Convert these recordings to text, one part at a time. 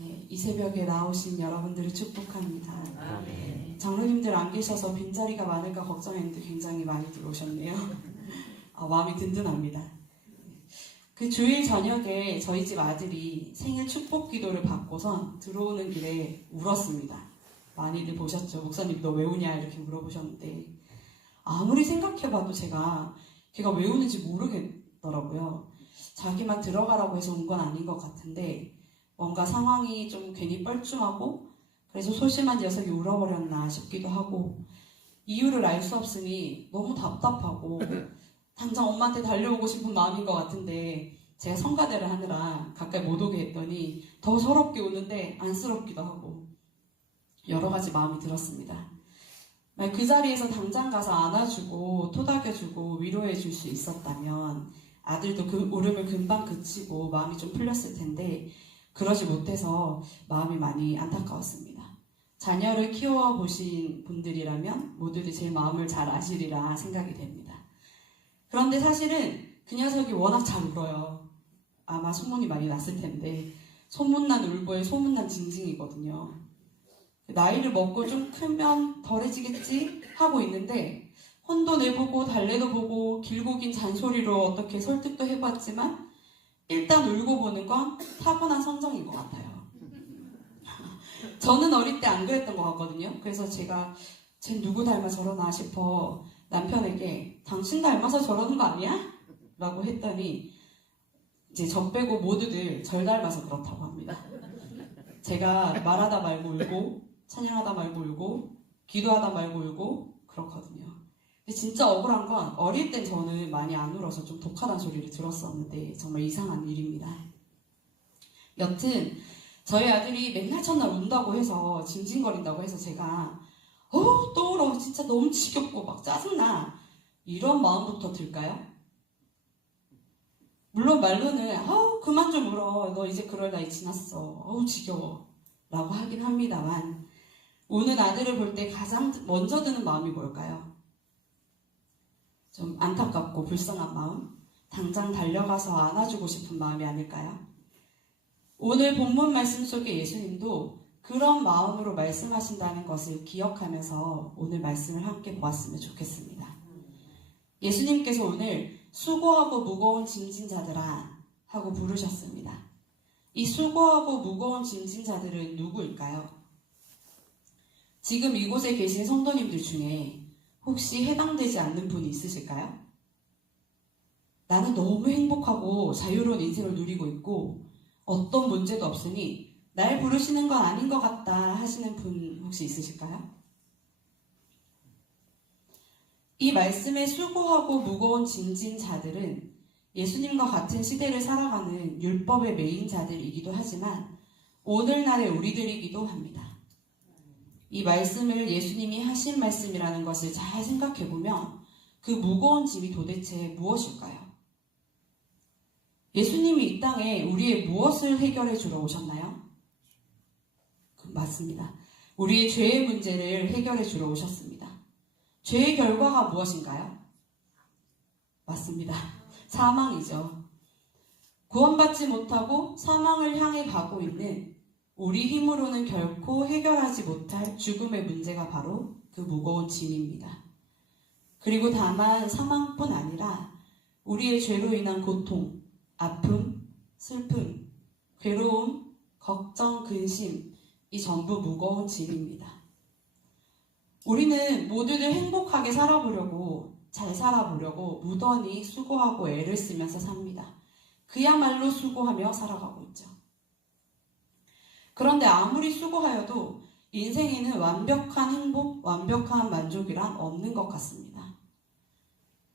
네, 이 새벽에 나오신 여러분들을 축복합니다. 아멘. 장로님들 안 계셔서 빈자리가 많을까 걱정했는데 굉장히 많이 들어오셨네요. 마음이 든든합니다. 그 주일 저녁에 저희 집 아들이 생일 축복 기도를 받고선 들어오는 길에 울었습니다. 많이들 보셨죠? 목사님 너 왜 우냐? 이렇게 물어보셨는데 아무리 생각해봐도 제가 걔가 왜 우는지 모르겠더라고요. 자기만 들어가라고 해서 운 건 아닌 것 같은데 뭔가 상황이 좀 괜히 뻘쭘하고 그래서 소심한 녀석이 울어버렸나 싶기도 하고 이유를 알 수 없으니 너무 답답하고 당장 엄마한테 달려오고 싶은 마음인 것 같은데 제가 성가대를 하느라 가까이 못 오게 했더니 더 서럽게 우는데 안쓰럽기도 하고 여러 가지 마음이 들었습니다. 그 자리에서 당장 가서 안아주고 토닥여주고 위로해줄 수 있었다면 아들도 그 울음을 금방 그치고 마음이 좀 풀렸을 텐데 그러지 못해서 마음이 많이 안타까웠습니다. 자녀를 키워보신 분들이라면 모두들 제 마음을 잘 아시리라 생각이 됩니다. 그런데 사실은 그 녀석이 워낙 잘 울어요. 아마 소문이 많이 났을 텐데 소문난 울보에 소문난 징징이거든요. 나이를 먹고 좀 크면 덜해지겠지 하고 있는데 혼도 내보고 달래도 보고 길고 긴 잔소리로 어떻게 설득도 해봤지만 일단 울고 보는 건 타고난 성정인 것 같아요. 저는 어릴 때 안 그랬던 것 같거든요. 그래서 제가 쟤 누구 닮아 저러나 싶어 남편에게 당신 닮아서 저러는 거 아니야? 라고 했더니 이제 저 빼고 모두들 절 닮아서 그렇다고 합니다. 제가 말하다 말고 울고 찬양하다 말고 울고 기도하다 말고 울고 그렇거든요. 근데 진짜 억울한 건 어릴 땐 저는 많이 안 울어서 좀 독하다는 소리를 들었었는데 정말 이상한 일입니다. 여튼 저희 아들이 맨날 첫날 운다고 해서 징징거린다고 해서 제가 또 울어 진짜 너무 지겹고 막 짜증나 이런 마음부터 들까요? 물론 말로는 그만 좀 울어 너 이제 그럴 나이 지났어 지겨워 라고 하긴 합니다만 우는 아들을 볼 때 가장 먼저 드는 마음이 뭘까요? 좀 안타깝고 불쌍한 마음? 당장 달려가서 안아주고 싶은 마음이 아닐까요? 오늘 본문 말씀 속에 예수님도 그런 마음으로 말씀하신다는 것을 기억하면서 오늘 말씀을 함께 보았으면 좋겠습니다. 예수님께서 오늘 수고하고 무거운 짐진 자들아 하고 부르셨습니다. 이 수고하고 무거운 짐진 자들은 누구일까요? 지금 이곳에 계신 성도님들 중에 혹시 해당되지 않는 분이 있으실까요? 나는 너무 행복하고 자유로운 인생을 누리고 있고 어떤 문제도 없으니 날 부르시는 건 아닌 것 같다 하시는 분 혹시 있으실까요? 이 말씀에 수고하고 무거운 짐진 자들은 예수님과 같은 시대를 살아가는 율법의 매인자들이기도 하지만 오늘날의 우리들이기도 합니다. 이 말씀을 예수님이 하신 말씀이라는 것을 잘 생각해보면 그 무거운 짐이 도대체 무엇일까요? 예수님이 이 땅에 우리의 무엇을 해결해 주러 오셨나요? 맞습니다. 우리의 죄의 문제를 해결해 주러 오셨습니다. 죄의 결과가 무엇인가요? 맞습니다. 사망이죠. 구원받지 못하고 사망을 향해 가고 있는 우리 힘으로는 결코 해결하지 못할 죽음의 문제가 바로 그 무거운 짐입니다. 그리고 다만 사망뿐 아니라 우리의 죄로 인한 고통, 아픔, 슬픔, 괴로움, 걱정, 근심 이 전부 무거운 짐입니다. 우리는 모두들 행복하게 살아보려고 잘 살아보려고 무던히 수고하고 애를 쓰면서 삽니다. 그야말로 수고하며 살아가고 있죠. 그런데 아무리 수고하여도 인생에는 완벽한 행복, 완벽한 만족이란 없는 것 같습니다.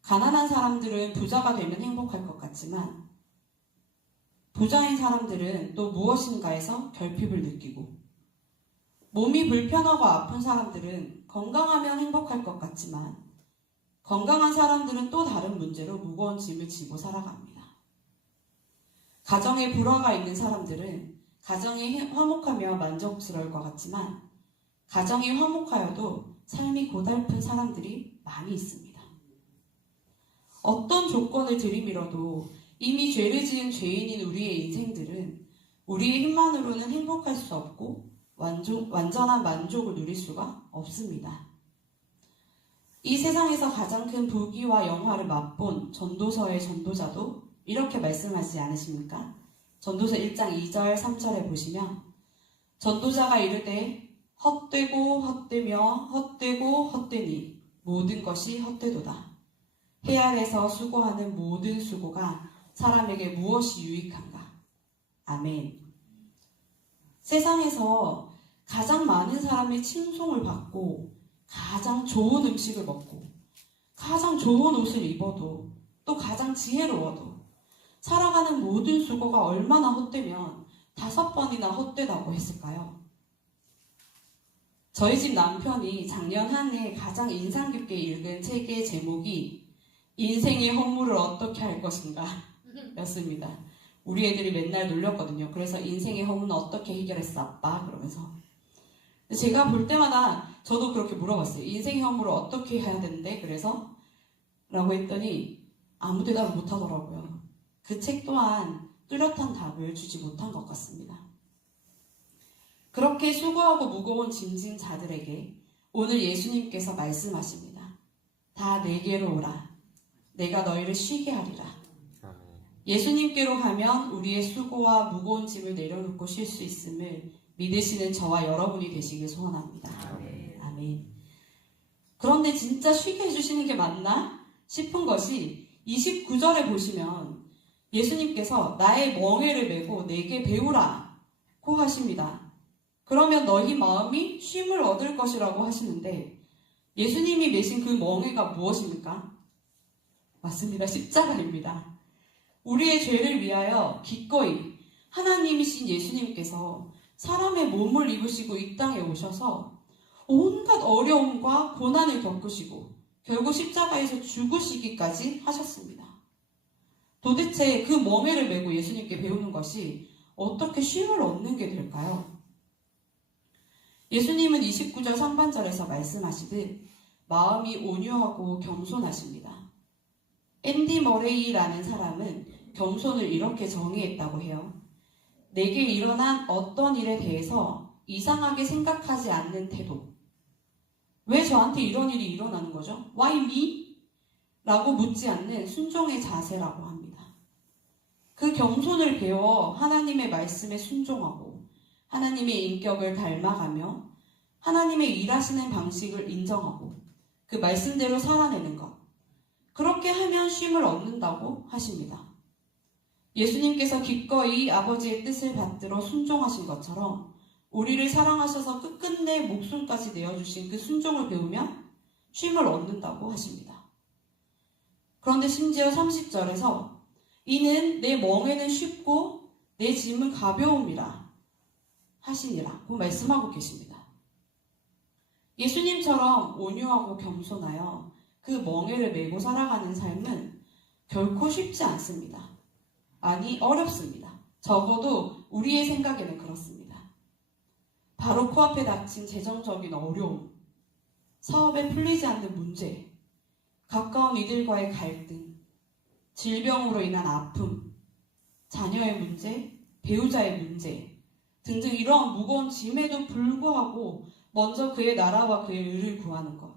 가난한 사람들은 부자가 되면 행복할 것 같지만 부자인 사람들은 또 무엇인가에서 결핍을 느끼고 몸이 불편하고 아픈 사람들은 건강하면 행복할 것 같지만 건강한 사람들은 또 다른 문제로 무거운 짐을 지고 살아갑니다. 가정에 불화가 있는 사람들은 가정이 화목하며 만족스러울 것 같지만 가정이 화목하여도 삶이 고달픈 사람들이 많이 있습니다. 어떤 조건을 들이밀어도 이미 죄를 지은 죄인인 우리의 인생들은 우리의 힘만으로는 행복할 수 없고 완전한 만족을 누릴 수가 없습니다. 이 세상에서 가장 큰 부귀와 영화를 맛본 전도서의 전도자도 이렇게 말씀하지 않으십니까? 전도서 1장 2절 3절에 보시면 전도자가 이르되 헛되고 헛되며 헛되고 헛되니 모든 것이 헛되도다. 해 아래서 수고하는 모든 수고가 사람에게 무엇이 유익한가? 아멘. 세상에서 가장 많은 사람의 칭송을 받고 가장 좋은 음식을 먹고 가장 좋은 옷을 입어도 또 가장 지혜로워도 살아가는 모든 수고가 얼마나 헛되면 5번이나 헛되다고 했을까요? 저희 집 남편이 작년 한 해 가장 인상 깊게 읽은 책의 제목이 인생의 허물을 어떻게 할 것인가 였습니다. 우리 애들이 맨날 놀렸거든요. 그래서 인생의 허물은 어떻게 해결했어 아빠? 그러면서 제가 볼 때마다 저도 그렇게 물어봤어요. 인생의 허물을 어떻게 해야 되는데? 그래서 라고 했더니 아무 대답을 못 하더라고요. 그 책 또한 뚜렷한 답을 주지 못한 것 같습니다. 그렇게 수고하고 무거운 짐진 자들에게 오늘 예수님께서 말씀하십니다. 다 내게로 오라. 내가 너희를 쉬게 하리라. 예수님께로 가면 우리의 수고와 무거운 짐을 내려놓고 쉴 수 있음을 믿으시는 저와 여러분이 되시길 소원합니다. 아멘. 그런데 진짜 쉬게 해주시는 게 맞나 싶은 것이 29절에 보시면 예수님께서 나의 멍에를 메고 내게 배우라고 하십니다. 그러면 너희 마음이 쉼을 얻을 것이라고 하시는데 예수님이 메신 그 멍에가 무엇입니까? 맞습니다. 십자가입니다. 우리의 죄를 위하여 기꺼이 하나님이신 예수님께서 사람의 몸을 입으시고 이 땅에 오셔서 온갖 어려움과 고난을 겪으시고 결국 십자가에서 죽으시기까지 하셨습니다. 도대체 그 멍에를 메고 예수님께 배우는 것이 어떻게 쉼을 얻는 게 될까요? 예수님은 29절 상반절에서 말씀하시듯 마음이 온유하고 겸손하십니다. 앤디 머레이라는 사람은 겸손을 이렇게 정의했다고 해요. 내게 일어난 어떤 일에 대해서 이상하게 생각하지 않는 태도. 왜 저한테 이런 일이 일어나는 거죠? Why me? 라고 묻지 않는 순종의 자세라고 합니다. 그 겸손을 배워 하나님의 말씀에 순종하고 하나님의 인격을 닮아가며 하나님의 일하시는 방식을 인정하고 그 말씀대로 살아내는 것. 그렇게 하면 쉼을 얻는다고 하십니다. 예수님께서 기꺼이 아버지의 뜻을 받들어 순종하신 것처럼 우리를 사랑하셔서 끝끝내 목숨까지 내어주신 그 순종을 배우면 쉼을 얻는다고 하십니다. 그런데 심지어 30절에서 이는 내 멍에는 쉽고 내 짐은 가벼움이라 하시니라고 말씀하고 계십니다. 예수님처럼 온유하고 겸손하여 그 멍에를 메고 살아가는 삶은 결코 쉽지 않습니다. 아니 어렵습니다. 적어도 우리의 생각에는 그렇습니다. 바로 코앞에 닥친 재정적인 어려움, 사업에 풀리지 않는 문제, 가까운 이들과의 갈등, 질병으로 인한 아픔, 자녀의 문제, 배우자의 문제 등등 이러한 무거운 짐에도 불구하고 먼저 그의 나라와 그의 의를 구하는 것.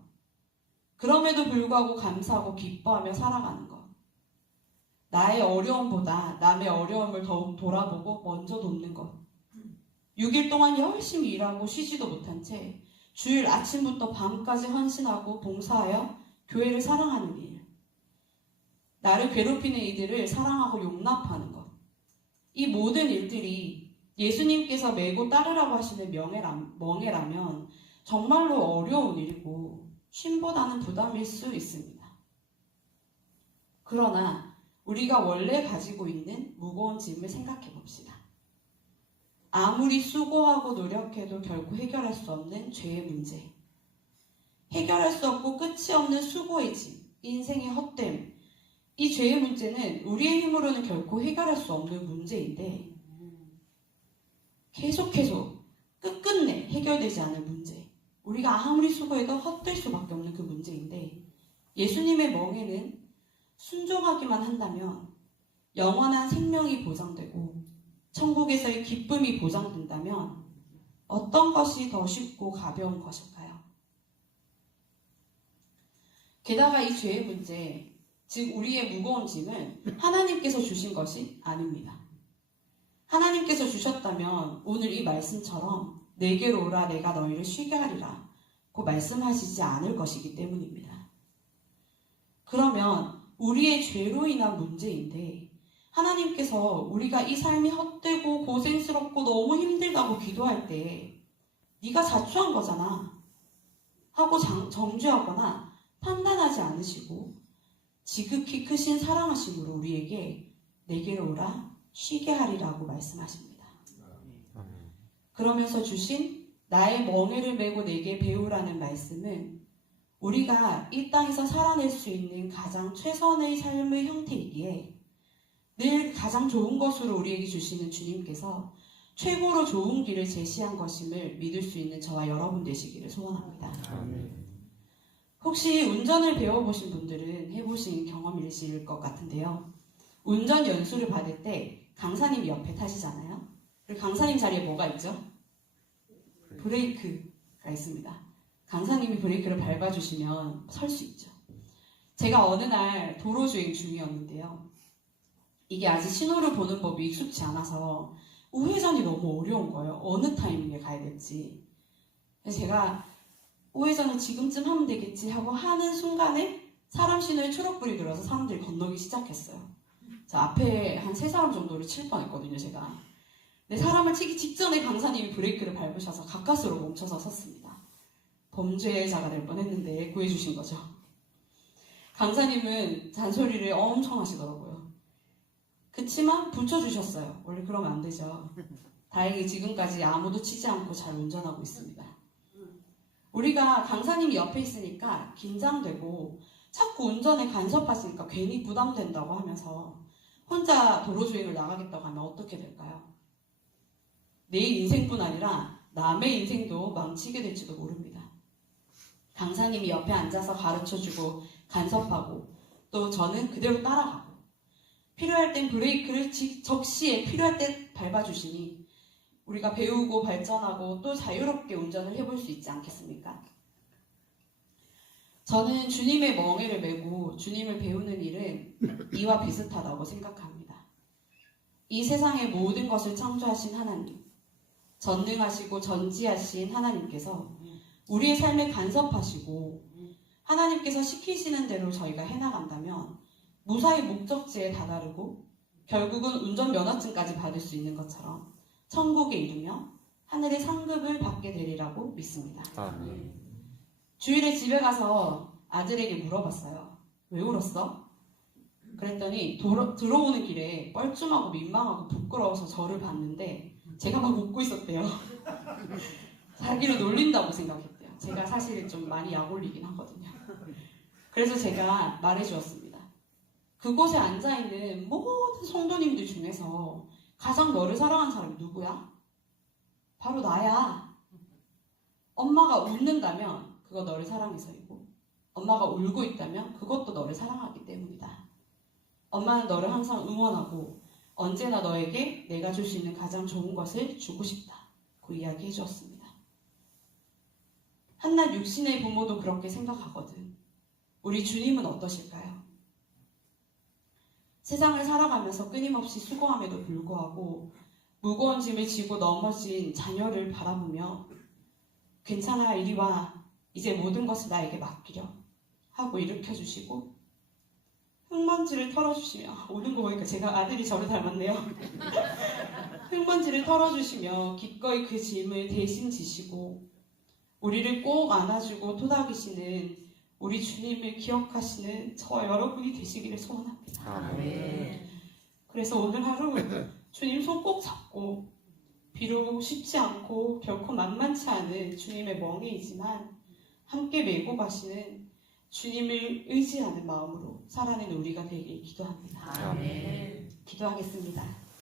그럼에도 불구하고 감사하고 기뻐하며 살아가는 것. 나의 어려움보다 남의 어려움을 더욱 돌아보고 먼저 돕는 것. 6일 동안 열심히 일하고 쉬지도 못한 채 주일 아침부터 밤까지 헌신하고 봉사하여 교회를 사랑하는 일. 나를 괴롭히는 이들을 사랑하고 용납하는 것. 이 모든 일들이 예수님께서 메고 따르라고 하시는 멍에라면 정말로 어려운 일이고 쉼보다는 부담일 수 있습니다. 그러나 우리가 원래 가지고 있는 무거운 짐을 생각해 봅시다. 아무리 수고하고 노력해도 결코 해결할 수 없는 죄의 문제. 해결할 수 없고 끝이 없는 수고의 짐, 인생의 헛됨. 이 죄의 문제는 우리의 힘으로는 결코 해결할 수 없는 문제인데 계속해서 끝끝내 해결되지 않을 문제. 우리가 아무리 수고해도 헛될 수밖에 없는 그 문제인데 예수님의 멍에는 순종하기만 한다면 영원한 생명이 보장되고 천국에서의 기쁨이 보장된다면 어떤 것이 더 쉽고 가벼운 것일까요? 게다가 이 죄의 문제, 즉 우리의 무거운 짐은 하나님께서 주신 것이 아닙니다. 하나님께서 주셨다면 오늘 이 말씀처럼 내게로 오라 내가 너희를 쉬게 하리라 고 말씀하시지 않을 것이기 때문입니다. 그러면 우리의 죄로 인한 문제인데 하나님께서 우리가 이 삶이 헛되고 고생스럽고 너무 힘들다고 기도할 때 네가 자초한 거잖아 하고 정죄하거나 판단하지 않으시고 지극히 크신 사랑하심으로 우리에게 내게로 오라 쉬게 하리라고 말씀하십니다. 그러면서 주신 나의 멍에를 메고 내게 배우라는 말씀은 우리가 이 땅에서 살아낼 수 있는 가장 최선의 삶의 형태이기에 늘 가장 좋은 것으로 우리에게 주시는 주님께서 최고로 좋은 길을 제시한 것임을 믿을 수 있는 저와 여러분 되시기를 소원합니다. 혹시 운전을 배워보신 분들은 해보신 경험이실 것 같은데요. 운전 연수를 받을 때 강사님이 옆에 타시잖아요. 그리고 강사님 자리에 뭐가 있죠? 브레이크가 있습니다. 강사님이 브레이크를 밟아주시면 설 수 있죠. 제가 어느 날 도로주행 중이었는데요. 이게 아직 신호를 보는 법이 익숙치 않아서 우회전이 너무 어려운 거예요. 어느 타이밍에 가야 될지. 그래서 제가 우회전을 지금쯤 하면 되겠지 하고 하는 순간에 사람 신호에 초록불이 들어서 사람들이 건너기 시작했어요. 저 앞에 한 3사람 정도를 칠 뻔했거든요, 제가. 근데 사람을 치기 직전에 강사님이 브레이크를 밟으셔서 가까스로 멈춰서 섰습니다. 범죄자가 될 뻔했는데 구해주신 거죠. 강사님은 잔소리를 엄청 하시더라고요. 그치만 붙여주셨어요. 원래 그러면 안 되죠. 다행히 지금까지 아무도 치지 않고 잘 운전하고 있습니다. 우리가 강사님이 옆에 있으니까 긴장되고 자꾸 운전에 간섭하시니까 괜히 부담된다고 하면서 혼자 도로주행을 나가겠다고 하면 어떻게 될까요? 내 인생뿐 아니라 남의 인생도 망치게 될지도 모릅니다. 강사님이 옆에 앉아서 가르쳐주고 간섭하고 또 저는 그대로 따라가고 필요할 땐 브레이크를 적시에 필요할 때 밟아주시니 우리가 배우고 발전하고 또 자유롭게 운전을 해볼 수 있지 않겠습니까? 저는 주님의 멍에를 메고 주님을 배우는 일은 이와 비슷하다고 생각합니다. 이 세상의 모든 것을 창조하신 하나님, 전능하시고 전지하신 하나님께서 우리의 삶에 간섭하시고 하나님께서 시키시는 대로 저희가 해나간다면 무사히 목적지에 다다르고 결국은 운전면허증까지 받을 수 있는 것처럼 천국에 이르며 하늘의 상급을 받게 되리라고 믿습니다. 주일에 집에 가서 아들에게 물어봤어요. 왜 울었어? 그랬더니 들어오는 길에 뻘쭘하고 민망하고 부끄러워서 저를 봤는데 제가 막 웃고 있었대요. 자기를 놀린다고 생각했대요. 제가 사실 좀 많이 약 올리긴 하거든요. 그래서 제가 말해주었습니다. 그곳에 앉아있는 모든 성도님들 중에서 가장 너를 사랑하는 사람이 누구야? 바로 나야. 엄마가 웃는다면 그거 너를 사랑해서이고 엄마가 울고 있다면 그것도 너를 사랑하기 때문이다. 엄마는 너를 항상 응원하고 언제나 너에게 내가 줄 수 있는 가장 좋은 것을 주고 싶다. 그 이야기 해주었습니다. 한낱 육신의 부모도 그렇게 생각하거든. 우리 주님은 어떠실까요? 세상을 살아가면서 끊임없이 수고함에도 불구하고 무거운 짐을 지고 넘어진 자녀를 바라보며 괜찮아 이리 와 이제 모든 것을 나에게 맡기려 하고 일으켜주시고 흙먼지를 털어주시며 오는 거 보니까 제가 아들이 저를 닮았네요. 흙먼지를 털어주시며 기꺼이 그 짐을 대신 지시고 우리를 꼭 안아주고 토닥이시는 우리 주님을 기억하시는 저와 여러분이 되시기를 소원합니다. 아멘. 그래서 오늘 하루 주님 손 꼭 잡고 비록 쉽지 않고 결코 만만치 않은 주님의 멍에이지만 함께 메고 가시는 주님을 의지하는 마음으로 살아내는 우리가 되길 기도합니다. 아멘. 기도하겠습니다.